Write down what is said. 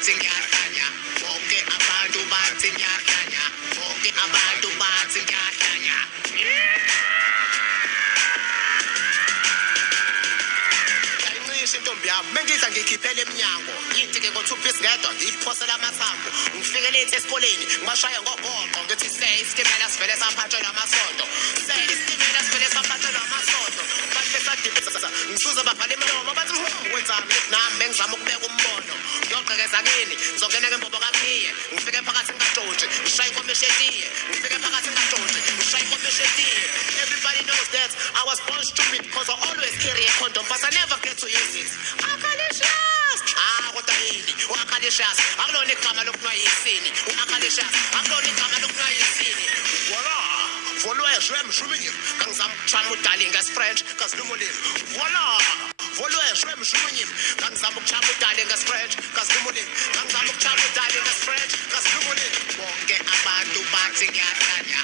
bathi ngiyahlanya bonke abantu bathi ngiyahlanya bonke abantu bathi ngiyahlanya Ayincishe intombi yami mengidla ngikhiphele eminyango yithi-ke ngo-2 ngedwa ngiyiphosela amathambo ngifike late esikoleni ngibashaya ngogoqo ngithi isitimela sivele saphatshelwa amasonto isitimela sivele saphatshelwa amasonto bathi besadibisa ngisuze babhale imilomo bathi wenzani nami bengizama ukubeka umbono ngiyogqekeza kini ngizongena-ke mbobo kakhiye ngifike phakathi ngikatshotshi ngishaya inkomishi etiye ngifike phakathi ngikatshotshi ngishaya inkomishi etiye everybody knows that I was born stupid because I always carry a condom but I never get to use it Akalicious kodwa yini u-Akalicious akulona igama lokunwa yisini u-Akalicious akulona igama lokunwa yisini voila Volwe shwem shuminyim kangizama ukuchama udarling ngesifrench kasilumulini voila volwe shwem shuminyim kangizama ukuchama udarling ngesifrench kasilumulini kangizama ukuchama udarling ngesifrench kasilumulini bonke abantu bathi ngiyahlanya